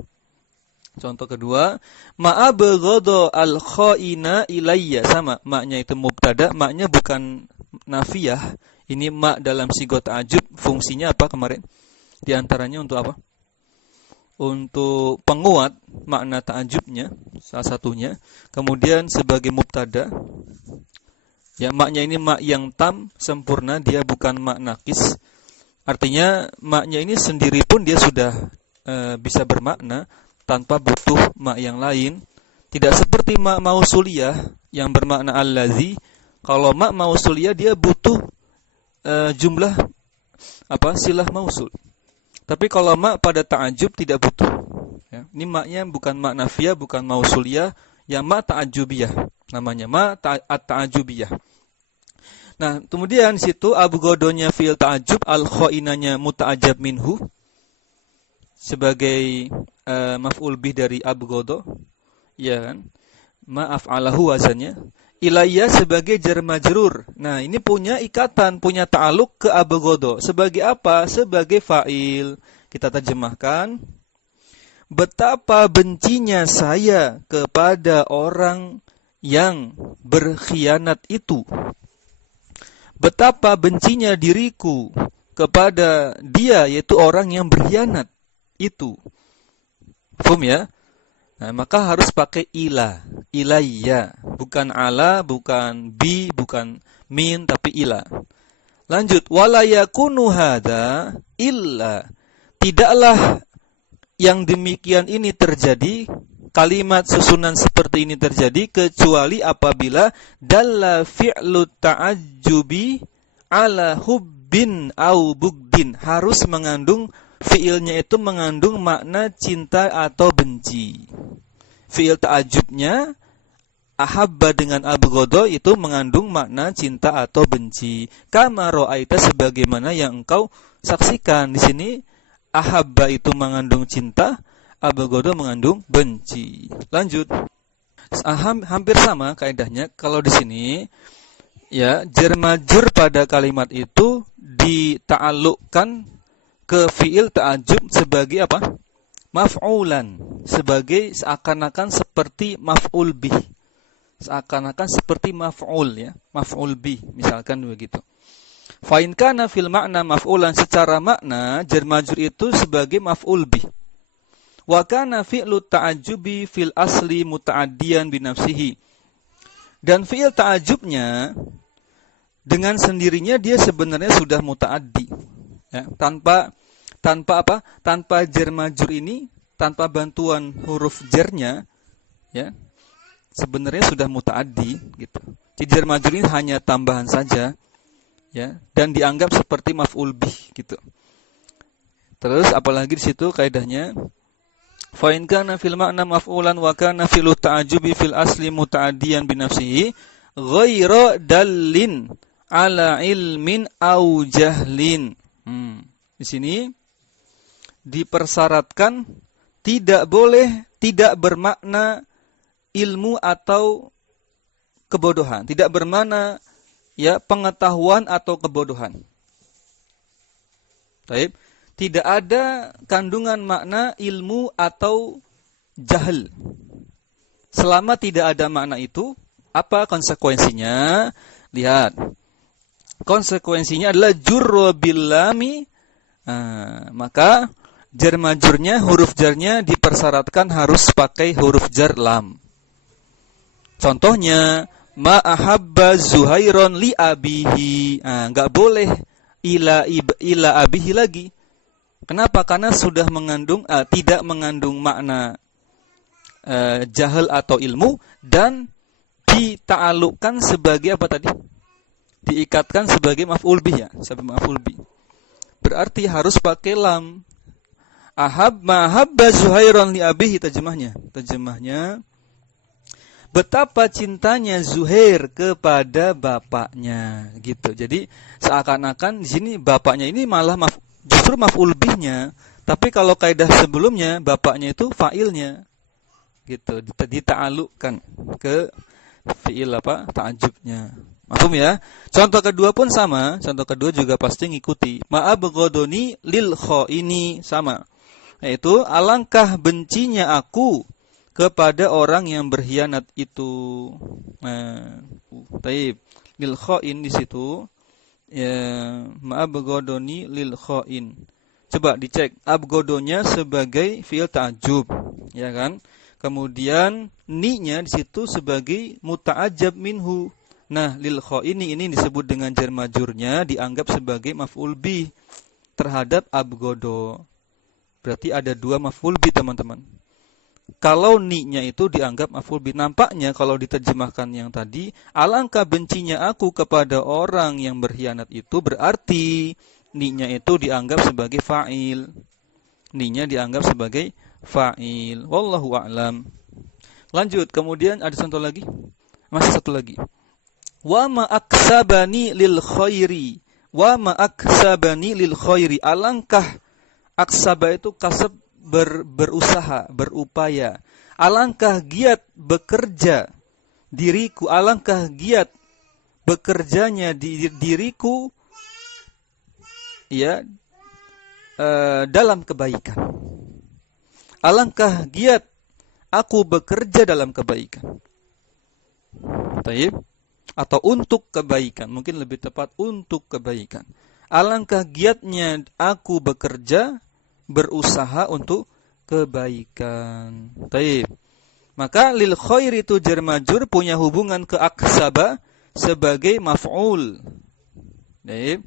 Contoh kedua, ma'abghadha al-kha'ina ilayya, sama, maknya itu mubtada, maknya bukan nafiyah. Ini ma dalam sigot ta'ajub, fungsinya apa kemarin? Di antaranya untuk apa? Untuk penguat makna ta'ajubnya, salah satunya. Kemudian sebagai mubtada, ya, maknya ini mak yang tam, sempurna, dia bukan mak nakis. Artinya maknya ini sendiri pun dia sudah bisa bermakna tanpa butuh mak yang lain. Tidak seperti mak mausuliyah yang bermakna allazi. Kalau mak mausuliyah dia butuh jumlah silah mausul. Tapi kalau mak pada ta'ajub tidak butuh. Ya, ini maknya bukan mak nafiyah, bukan mausuliyah, yang mak ta'ajubiyah. Namanya mak ta'ajubiyah. Nah, kemudian di situ abghadonya fi'il ta'ajub, al-kha'inanya muta'ajjab minhu sebagai maf'ul bih dari abghado. Ya kan? Ma'af'alahu wazannya. Ilayya sebagai jar majrur. Nah, ini punya ikatan, punya ta'aluk ke abghado. Sebagai apa? Sebagai fa'il. Kita terjemahkan. Betapa bencinya saya kepada orang yang berkhianat itu. Betapa bencinya diriku kepada dia, yaitu orang yang berkhianat itu. Faham ya? Nah, maka harus pakai ilah, ilayya, bukan ala, bukan bi, bukan min, tapi ilah. Lanjut, wala yakunu hadza illa, tidaklah yang demikian ini terjadi kalimat susunan seperti ini terjadi kecuali apabila dalla fi'lu ta'ajjubi ala hubbin au bugdin. Harus mengandung, fi'ilnya itu mengandung makna cinta atau benci. Fi'il ta'ajjubnya ahabba dengan abghadha itu mengandung makna cinta atau benci. Kama ra'aita, sebagaimana yang engkau saksikan. Di sini ahabba itu mengandung cinta, abghadha mengandung benci. Lanjut. Hampir sama kaidahnya. Kalau di sini ya, jar majrur pada kalimat itu dita'alluqkan ke fi'il ta'ajjub sebagai apa? Maf'ulan, sebagai seakan-akan seperti maf'ul bih. Seakan-akan seperti maf'ul ya, maf'ul bih misalkan begitu. Fa in kana fil ma'na maf'ulan, secara makna jar majrur itu sebagai maf'ul bih. Wa kana fi'lu ta'ajjubi fil asli muta'addiyan bi nafsihi. Dan fi'il ta'ajjubnya dengan sendirinya dia sebenarnya sudah muta'addi. Ya, tanpa apa? Tanpa jar majrur ini, tanpa bantuan huruf jarnya ya, sebenarnya sudah muta'addi gitu. Jadi jar majrur ini hanya tambahan saja ya, dan dianggap seperti maf'ul bih gitu. Terus apalagi di situ kaidahnya fa in kana fil ma'na maf'ulan wa kana fi'lu ta'ajjubi fil asli muta'addiyan bi nafsihi ghaira dallin ala ilmin au jahlin. Di sini dipersyaratkan tidak boleh, tidak bermakna ilmu atau kebodohan, tidak bermakna ya pengetahuan atau kebodohan. Baik, tidak ada kandungan makna ilmu atau jahil. Selama tidak ada makna itu, apa konsekuensinya? Lihat. Konsekuensinya adalah jurra bil lami. Maka jar majrurnya, huruf jarnya dipersyaratkan harus pakai huruf jar lam. Contohnya, ma ahabba Zuhairon li abihi. Enggak boleh ila abihi lagi. Kenapa? Karena sudah mengandung tidak mengandung makna jahil atau ilmu, dan dita'alluqkan sebagai apa tadi? Diikatkan sebagai maf'ul bih ya, sebagai maf'ul bih. Berarti harus pakai lam. Mahabba Zuhairon li abihi, terjemahnya betapa cintanya Zuhair kepada bapaknya gitu. Jadi seakan-akan di sini bapaknya ini malah justru maf'ul bihnya, tapi kalau kaidah sebelumnya bapaknya itu fa'ilnya gitu, dita'alluqkan ke fi'il apa? Ta'ajjubnya. Maksum ya? Contoh kedua pun sama, contoh kedua juga pasti ngikuti. Ma'abghadoni lil khaini, sama. Yaitu alangkah bencinya aku kepada orang yang berkhianat itu. Taib. Lil khain di situ ya, ma'abghadoni lil khain. Coba dicek abgodonya sebagai fi'il ta'ajjub, ya kan? Kemudian ni-nya di situ sebagai muta'ajjab minhu. Nah, lil khaini ini disebut dengan jar majrurnya dianggap sebagai maf'ul bih terhadap abgodo. Berarti ada dua maf'ul bih, teman-teman. Kalau ni-nya itu dianggap maf'ul bih, nampaknya kalau diterjemahkan yang tadi, alangkah bencinya aku kepada orang yang berkhianat itu, berarti ni-nya itu dianggap sebagai fa'il. Ni-nya dianggap sebagai fa'il. Wallahu a'lam. Lanjut, kemudian ada contoh lagi. Masih satu lagi. Wa ma aksabani lil khairi. Wa ma aksabani lil khairi. Alangkah aksaba itu kasab berusaha, berupaya. Alangkah giat bekerja diriku, alangkah giat bekerjanya diriku ya dalam kebaikan. Alangkah giat aku bekerja dalam kebaikan. Baik. Atau untuk kebaikan, mungkin lebih tepat untuk kebaikan. Alangkah giatnya aku bekerja, berusaha untuk kebaikan. Baik. Maka lil khair itu jar majrur punya hubungan ke aksaba sebagai maf'ul. Baik.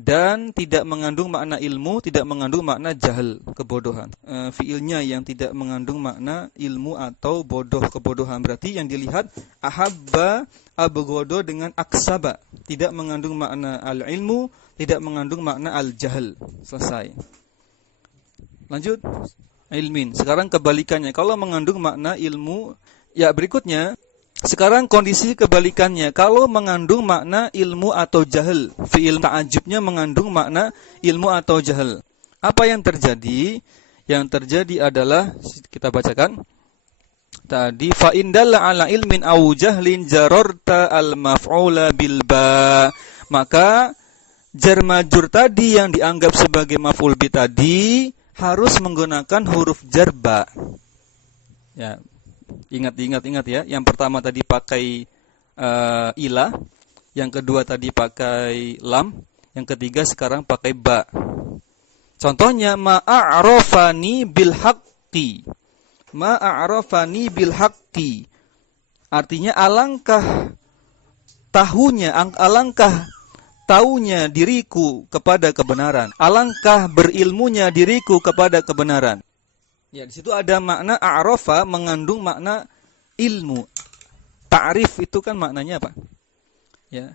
dan tidak mengandung makna ilmu, tidak mengandung makna jahil, kebodohan. Fiilnya yang tidak mengandung makna ilmu atau bodoh, kebodohan. Berarti yang dilihat ahabba abghadu dengan aksaba, tidak mengandung makna al-ilmu, tidak mengandung makna al-jahl. Selesai. Lanjut. Ilmin. Sekarang kebalikannya. Kalau mengandung makna ilmu, ya berikutnya. Sekarang kondisi kebalikannya. Kalau mengandung makna ilmu atau jahil, fi'il ta'ajubnya mengandung makna ilmu atau jahil. Apa yang terjadi? Yang terjadi adalah, kita bacakan tadi, fa indalla ala ilmin aw jahlin jararta al maf'ula bil ba. Maka jar majrur tadi yang dianggap sebagai maf'ul bi tadi harus menggunakan huruf jar ba. Ya. Ingat ya. Yang pertama tadi pakai ilah, yang kedua tadi pakai lam, yang ketiga sekarang pakai ba. Contohnya ma'arafani bil haqqi. Ma'arafani bil haqqi. Artinya alangkah tahunya diriku kepada kebenaran. Alangkah berilmunya diriku kepada kebenaran. Ya, di situ ada makna a'rafa mengandung makna ilmu. Ta'rif itu kan maknanya apa? Ya,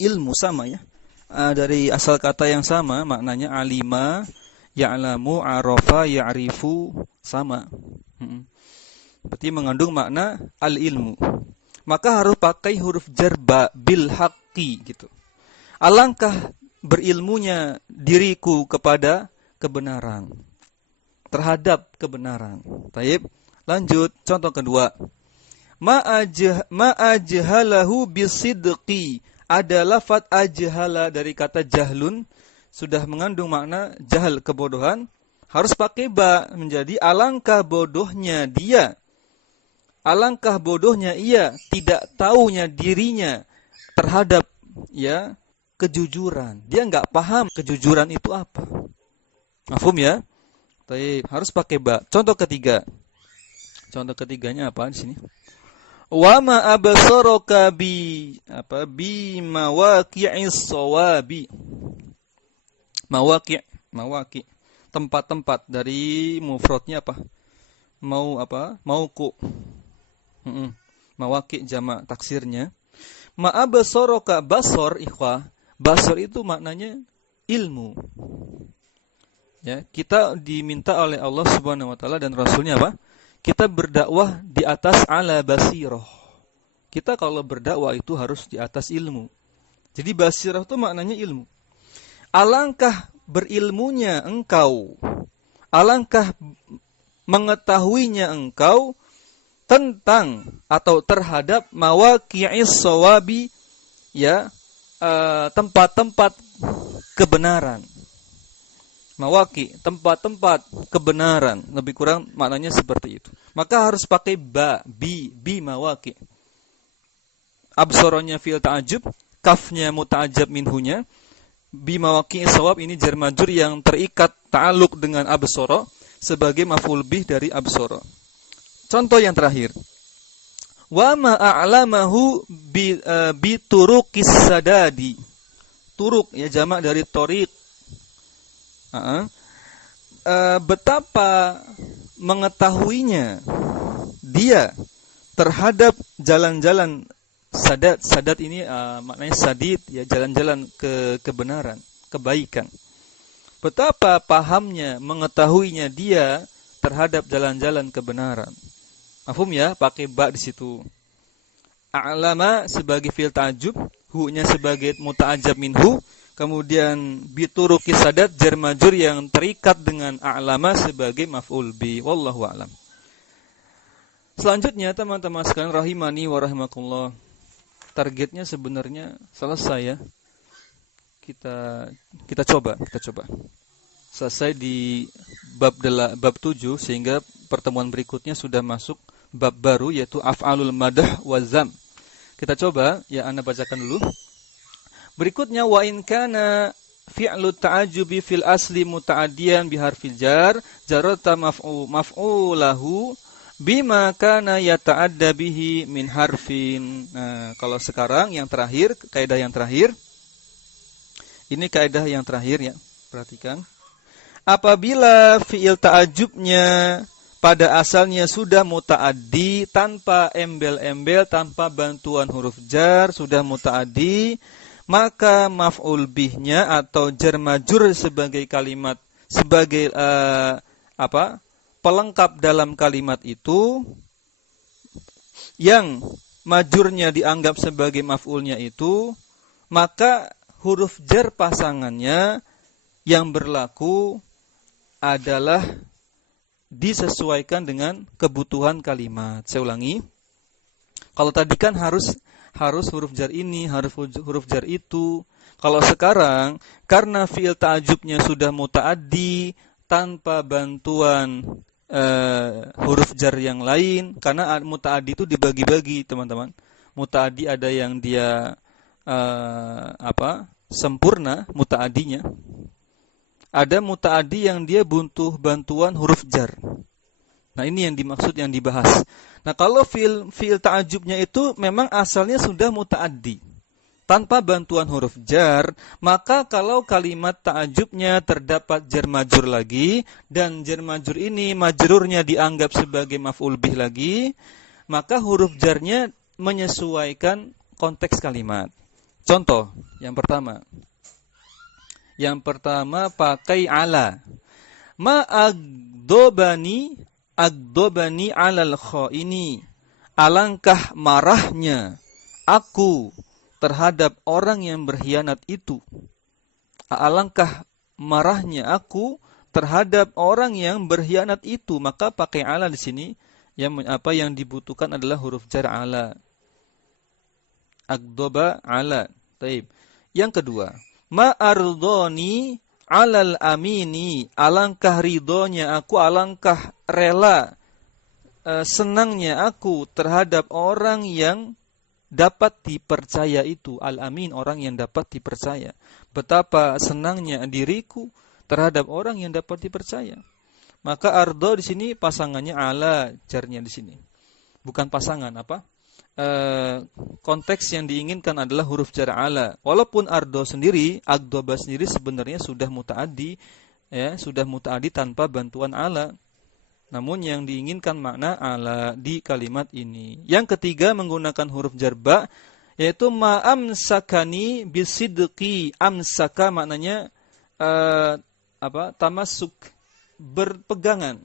ilmu sama ya. Dari asal kata yang sama, maknanya alima, ya'lamu, arafa, ya'rifu, sama. Berarti mengandung makna al-ilmu. Maka harus pakai huruf jar ba bil haqqi gitu. Alangkah berilmunya diriku kepada kebenaran. Terhadap kebenaran. Taib. Lanjut, contoh kedua. Ma'ajhalahu bisidqi. Ada lafaz ajhala dari kata jahlun, sudah mengandung makna jahal, kebodohan. Harus pakai ba, menjadi alangkah bodohnya dia. Alangkah bodohnya ia, tidak tahunya dirinya terhadap ya kejujuran. Dia enggak paham kejujuran itu apa. Mafhum ya? Baik, harus pakai ba. Contoh ketiga. Contoh ketiganya apa di sini? Wa ma absaraka bi mawaqi'is shawabi. Mawaqi'. Tempat-tempat, dari mufradnya apa? Mauku. Mawaqi' jamak taksirnya. Ma absaraka, basar ikhwah. Basar itu maknanya ilmu. Ya, kita diminta oleh Allah Subhanahu wa taala dan Rasulnya apa? Kita berdakwah di atas ala basirah. Kita kalau berdakwah itu harus di atas ilmu. Jadi basirah itu maknanya ilmu. Alangkah berilmunya engkau, alangkah mengetahuinya engkau tentang atau terhadap mawaqi'is shawabi, ya, tempat-tempat kebenaran. Mawaqi, tempat-tempat kebenaran. Lebih kurang maknanya seperti itu. Maka harus pakai ba, bi mawaqi. Absoronya fi'il ta'ajub, kafnya muta'ajab minhunya. Bi mawaqi shawab ini jar majrur yang terikat ta'aluk dengan absoro sebagai maf'ul bih dari absoro. Contoh yang terakhir. Wa ma a'lamahu bi turuqis sadadi. Turuk ya jamak dari tariq. Betapa mengetahuinya dia terhadap jalan-jalan sadat. Sadat ini maknanya sadid, ya, jalan-jalan ke kebenaran, kebaikan. Betapa pahamnya, mengetahuinya dia terhadap jalan-jalan kebenaran. Mafhum ya? Pakai ba di situ. A'lama sebagai fi'il ta'jub, hu-nya sebagai muta'ajjab minhu. Kemudian bituruki sadat jar majrur yang terikat dengan a'lama sebagai maf'ul bi. Wallahu a'lam. Selanjutnya teman-teman sekalian rahimani wa rahimakumullah. Targetnya sebenarnya selesai ya. Kita coba. Selesai di bab 7 sehingga pertemuan berikutnya sudah masuk bab baru yaitu af'alul madah wa zam. Kita coba ya, Anda bacakan dulu. Berikutnya wa in kana fi'lu ta'ajubi fil asli muta'addiyan biharfil jar jarata maf'ulahu bima kana yata'adda bihi min harfin. Nah, kalau sekarang yang terakhir, kaidah yang terakhir, Ini kaidah yang terakhir ya. Perhatikan. Apabila fi'il ta'ajubnya pada asalnya sudah muta'addi tanpa embel-embel, tanpa bantuan huruf jar, sudah muta'addi, maka maf'ul bihnya atau jar majrur sebagai kalimat, sebagai pelengkap dalam kalimat itu, yang majurnya dianggap sebagai maf'ulnya itu, maka huruf jar pasangannya yang berlaku adalah disesuaikan dengan kebutuhan kalimat. Saya ulangi. Kalau tadi kan harus huruf jar ini, harus huruf jar itu. Kalau sekarang karena fi'il ta'ajubnya sudah muta'addi tanpa bantuan huruf jar yang lain, karena muta'addi itu dibagi-bagi, teman-teman. Muta'addi ada yang dia sempurna muta'addinya. Ada muta'addi yang dia butuh bantuan huruf jar. Nah, ini yang dimaksud, yang dibahas. Nah, kalau fi'il ta'ajubnya itu memang asalnya sudah muta'addi tanpa bantuan huruf jar, maka kalau kalimat ta'ajubnya terdapat jar majrur lagi, dan jar majrur ini majrurnya dianggap sebagai maf'ul bih lagi, maka huruf jarnya menyesuaikan konteks kalimat. Contoh yang pertama. Yang pertama pakai ala. Ma agdobani alal khaini. Alangkah marahnya aku terhadap orang yang berkhianat itu. Alangkah marahnya aku terhadap orang yang berkhianat itu. Maka pakai ala di sini yang dibutuhkan adalah huruf jar ala. Agdoba ala. Taib. Yang kedua, ma ardoni alal amini, alangkah ridhonya aku, alangkah rela senangnya aku terhadap orang yang dapat dipercaya itu. Al-amin, orang yang dapat dipercaya. Betapa senangnya diriku terhadap orang yang dapat dipercaya. Maka ardo di sini pasangannya ala, jarnya di sini. Bukan pasangan konteks yang diinginkan adalah huruf jar ala. Walaupun ardo sendiri, agdoba sendiri sebenarnya sudah muta'addi, ya, sudah muta'addi tanpa bantuan ala. Namun yang diinginkan makna ala di kalimat ini. Yang ketiga menggunakan huruf jar ba, yaitu ma'amsakani bisidqi. Amsaka maknanya tamasuk, berpegang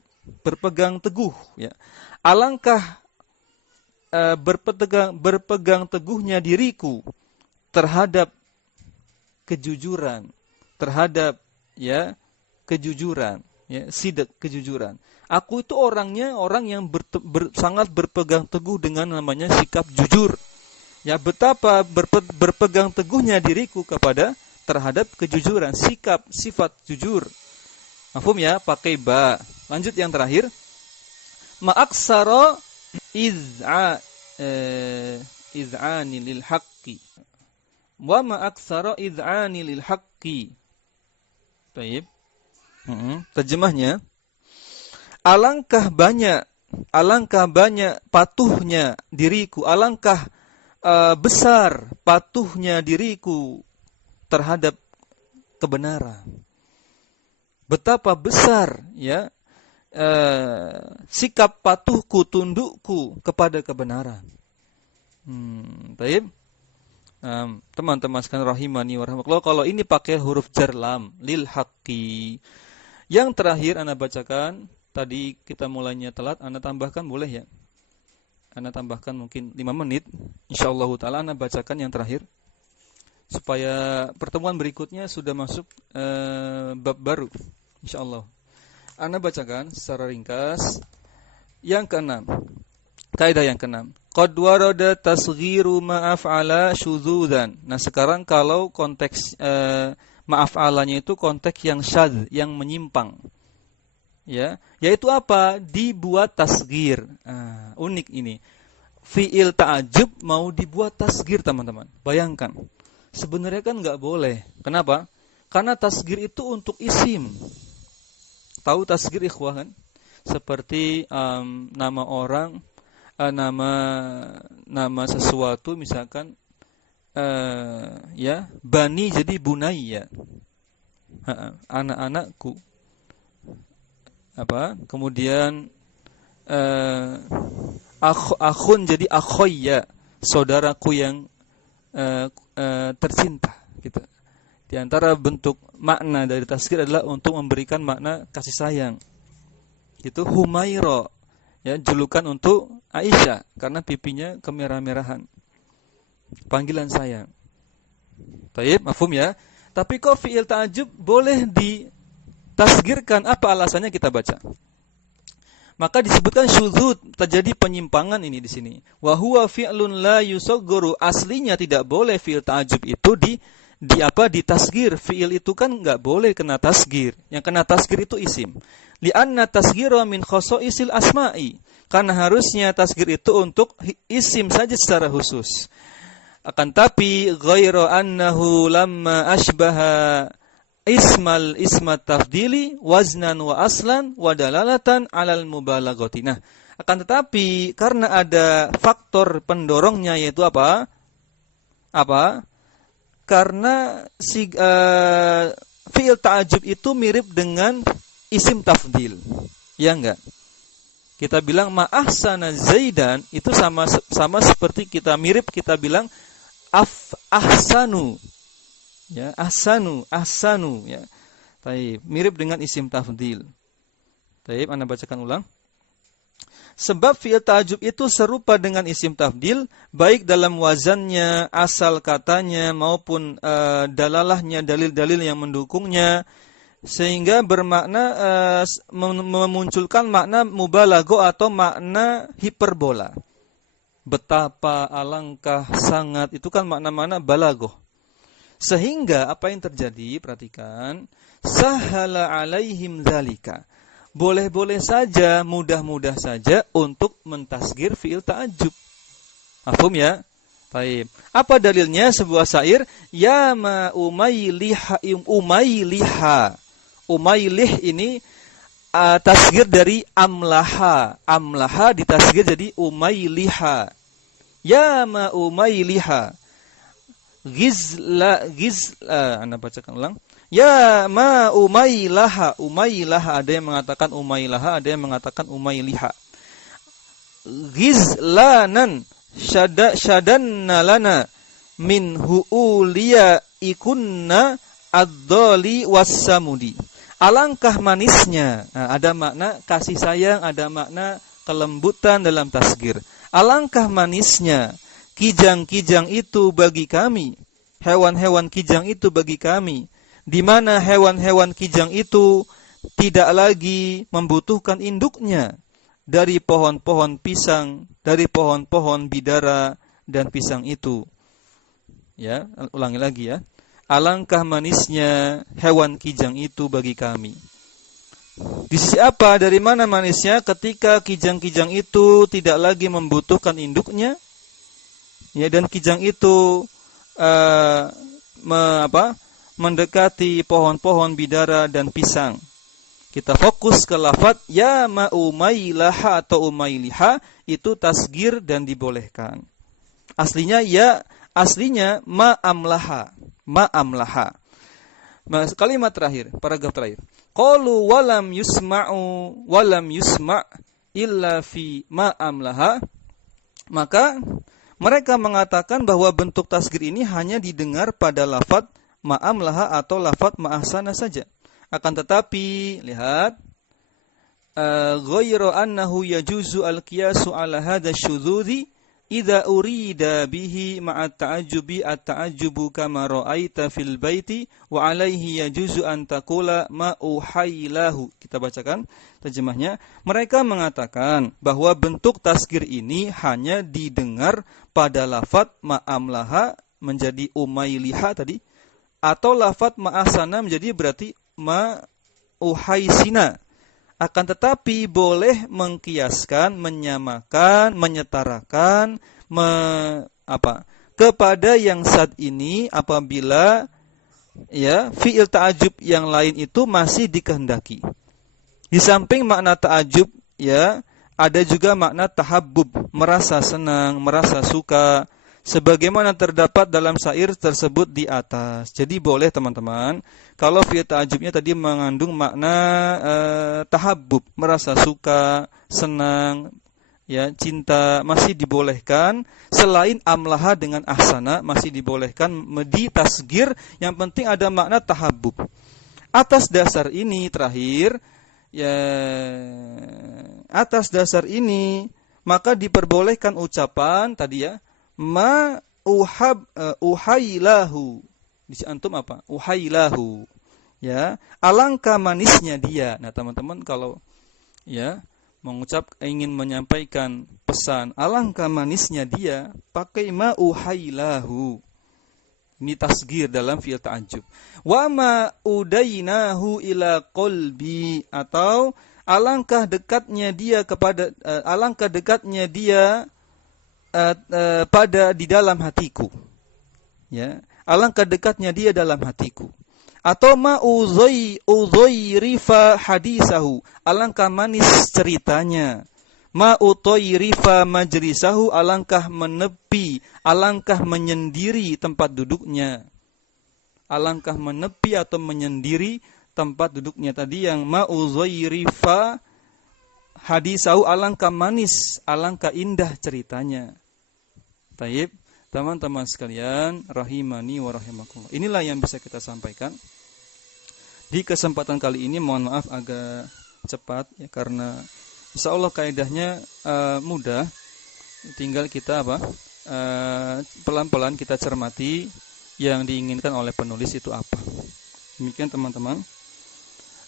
teguh, ya. Alangkah berpegang teguhnya diriku terhadap kejujuran, terhadap kejujuran, sidq, kejujuran. Aku itu orang yang sangat berpegang teguh dengan namanya sikap jujur. Ya, betapa berpegang teguhnya diriku terhadap kejujuran, sikap, sifat jujur. Mafhum ya? Pakai ba. Lanjut yang terakhir. Ma'aksara iz'ani lil haqqi. Wa ma'aksara iz'ani lil haqqi. Baik. Terjemahnya, alangkah banyak patuhnya diriku, alangkah besar patuhnya diriku terhadap kebenaran. Betapa besar sikap patuhku, tundukku kepada kebenaran. Baik. Teman-teman sekalian rahimani wa rahmatullah, kalau ini pakai huruf jar lam lil haqqi. Yang terakhir ana bacakan, tadi kita mulainya telat, ana tambahkan boleh ya? Ana tambahkan mungkin 5 menit. Insyaallah taala ana bacakan yang terakhir supaya pertemuan berikutnya sudah masuk bab baru insyaallah. Ana bacakan secara ringkas. Yang keenam, kaidah yang keenam, qad warada tasghiru ma'af'ala syudzuzan. Nah, sekarang kalau konteks ma'af'alanya itu konteks yang syadz, yang menyimpang. Ya, yaitu apa? Dibuat tasghir. Unik ini. Fi'il ta'ajub mau dibuat tasghir, teman-teman. Bayangkan. Sebenarnya kan enggak boleh. Kenapa? Karena tasghir itu untuk isim. Tahu tasghir ikhwah kan? Seperti nama orang, nama sesuatu misalkan ya, bani jadi bunayya. Anak-anakku. Kemudian akhun jadi akhoyya, saudaraku yang tercinta gitu. Di antara bentuk makna dari tasghir adalah untuk memberikan makna kasih sayang. Itu Humaira, ya, julukan untuk Aisyah karena pipinya kemerah-merahan. Panggilan sayang. Taib, mafhum ya? Tapi kok fi'il ta'ajub boleh ditasghirkan? Apa alasannya kita baca? Maka disebutkan syudzud, terjadi penyimpangan ini di sini. Wa huwa fi'lun la yusaggaru, aslinya tidak boleh fi'il ta'ajub itu ditasghir. Fi'il itu kan enggak boleh kena tasghir. Yang kena tasghir itu isim. Li'anna tasghira min khosaisil asma'i. Karena harusnya tasghir itu untuk isim saja secara khusus. Akan tapi ghairu annahu lamma ashbaha ismat tafdili waznan wa aslan wa dalalatan alal mubalaghati. Nah, akan tetapi karena ada faktor pendorongnya, yaitu apa? Karena fi'il ta'ajub itu mirip dengan isim tafdil. Ya enggak? Kita bilang ma'ahsana Zaidan itu sama seperti kita bilang ahsanu. Ya, ahsanu, ya. Taib, mirip dengan isim tafdil. Taib, Anda bacakan ulang. Sebab fi'il ta'ajub itu serupa dengan isim tafdil, baik dalam wazannya, asal katanya, maupun dalalahnya, dalil-dalil yang mendukungnya, sehingga bermakna memunculkan makna mubalagho atau makna hiperbola. Betapa, alangkah, sangat, itu kan makna-makna balagho. Sehingga apa yang terjadi, perhatikan, sahala alaihim dzalika. Boleh-boleh saja, mudah-mudah saja untuk mentasghir fi'il ta'ajub. Mafhum ya? Baik. Apa dalilnya? Sebuah syair, ya ma umayliha. Umaylih ini tasghir dari amlaha. Amlaha ditasghir jadi umayliha. Ya ma umayliha. Anda bacakan ulang. Ya ma umaylaha. Umaylaha, ada yang mengatakan umaylaha, ada yang mengatakan umayliha. Ghizlanan syadanna lana min huuliya ikunna ad-dhali was-samudi. Alangkah manisnya. Nah, ada makna kasih sayang, ada makna kelembutan dalam tasghir. Alangkah manisnya kijang-kijang itu bagi kami, hewan-hewan kijang itu bagi kami, di mana hewan-hewan kijang itu tidak lagi membutuhkan induknya dari pohon-pohon pisang, dari pohon-pohon bidara dan pisang itu. Ya, ulangi lagi ya. Alangkah manisnya hewan kijang itu bagi kami. Di sisi apa? Dari mana manisnya? Ketika kijang-kijang itu tidak lagi membutuhkan induknya, ya, dan kijang itu mendekati pohon-pohon bidara dan pisang. Kita fokus ke lafaz ya ma umaylaha atau umayliha, itu tasghir dan dibolehkan. Aslinya ma amlaha. Ma amlaha. Kalimat terakhir, paragraf terakhir. Qalu walam yusma' illa fi ma amlaha. Maka mereka mengatakan bahwa bentuk tasghir ini hanya didengar pada lafaz ma'amlaha atau lafaz ma'ahsana saja. Akan tetapi, lihat, ghairu annahu yajuzu al-qiyasu ala hadha syudzudzi idza urida bihi ma'at ta'ajjubi at-ta'ajjubu kama ra'aita fil baiti wa alaihi yajuzu an taqula ma uhailahu. Kita bacakan terjemahnya. Mereka mengatakan bahwa bentuk tasghir ini hanya didengar pada lafaz ma'amlaha menjadi umayliha tadi, atau lafaz ma'asana menjadi berarti ma uhaisina. Akan tetapi boleh mengkiaskan, menyamakan, menyetarakan kepada yang saat ini apabila ya fi'il ta'ajub yang lain itu masih dikehendaki. Di samping makna ta'ajub, ya, ada juga makna tahabbub, merasa senang, merasa suka, sebagaimana terdapat dalam syair tersebut di atas. Jadi boleh teman-teman, kalau fi'il ta'ajjubnya tadi mengandung makna tahabbub, merasa suka, senang, ya, cinta, masih dibolehkan. Selain amlaha dengan ahsana masih dibolehkan di tasgir, yang penting ada makna tahabbub. Atas dasar ini terakhir, ya, atas dasar ini maka diperbolehkan ucapan tadi ya, ma uhailahu. Di antum apa? Uhailahu. Ya, alangkah manisnya dia. Nah, teman-teman kalau ya ingin menyampaikan pesan alangkah manisnya dia, pakai ma uhailahu. Ini tasgir dalam fi'il ta'ajjub. Wa ma udainahu ila qalbi, atau alangkah dekatnya dia kepada pada di dalam hatiku. Ya, alangkah dekatnya dia dalam hatiku. Atau ma udzairifa hadisahu, alangkah manis ceritanya. Ma utayrifa majlisahu, alangkah menepi, alangkah menyendiri tempat duduknya. Alangkah menepi atau menyendiri tempat duduknya tadi yang ma udzairifa hadisahu, alangkah manis, alangkah indah ceritanya. Taib, teman-teman sekalian, rahimani wa rahimakumullah. Inilah yang bisa kita sampaikan. Di kesempatan kali ini mohon maaf agak cepat ya, karena insyaallah kaidahnya mudah. Tinggal kita pelan-pelan kita cermati yang diinginkan oleh penulis itu apa. Demikian teman-teman.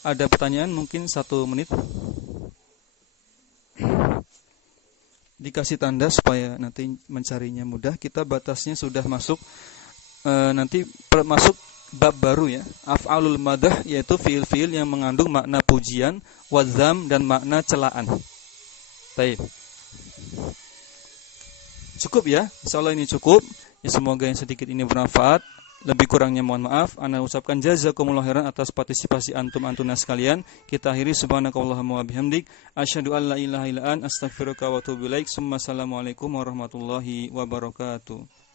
Ada pertanyaan mungkin 1 menit. Dikasih tanda supaya nanti mencarinya mudah. Kita batasnya sudah masuk masuk bab baru ya, af'alul madah, yaitu fiil-fiil yang mengandung makna pujian, wadzam, dan makna celaan. Baik. Cukup ya, insyaallah ini cukup. Ya, semoga yang sedikit ini bermanfaat. Lebih kurangnya mohon maaf. Ana ucapkan jazakumullah khairan atas partisipasi antum-antuna sekalian. Kita akhiri subhanakallahumma wa bihamdik, asyhadu an la ilaha illa anta, astaghfiruka wa atubu ilaik. Assalamualaikum warahmatullahi wabarakatuh.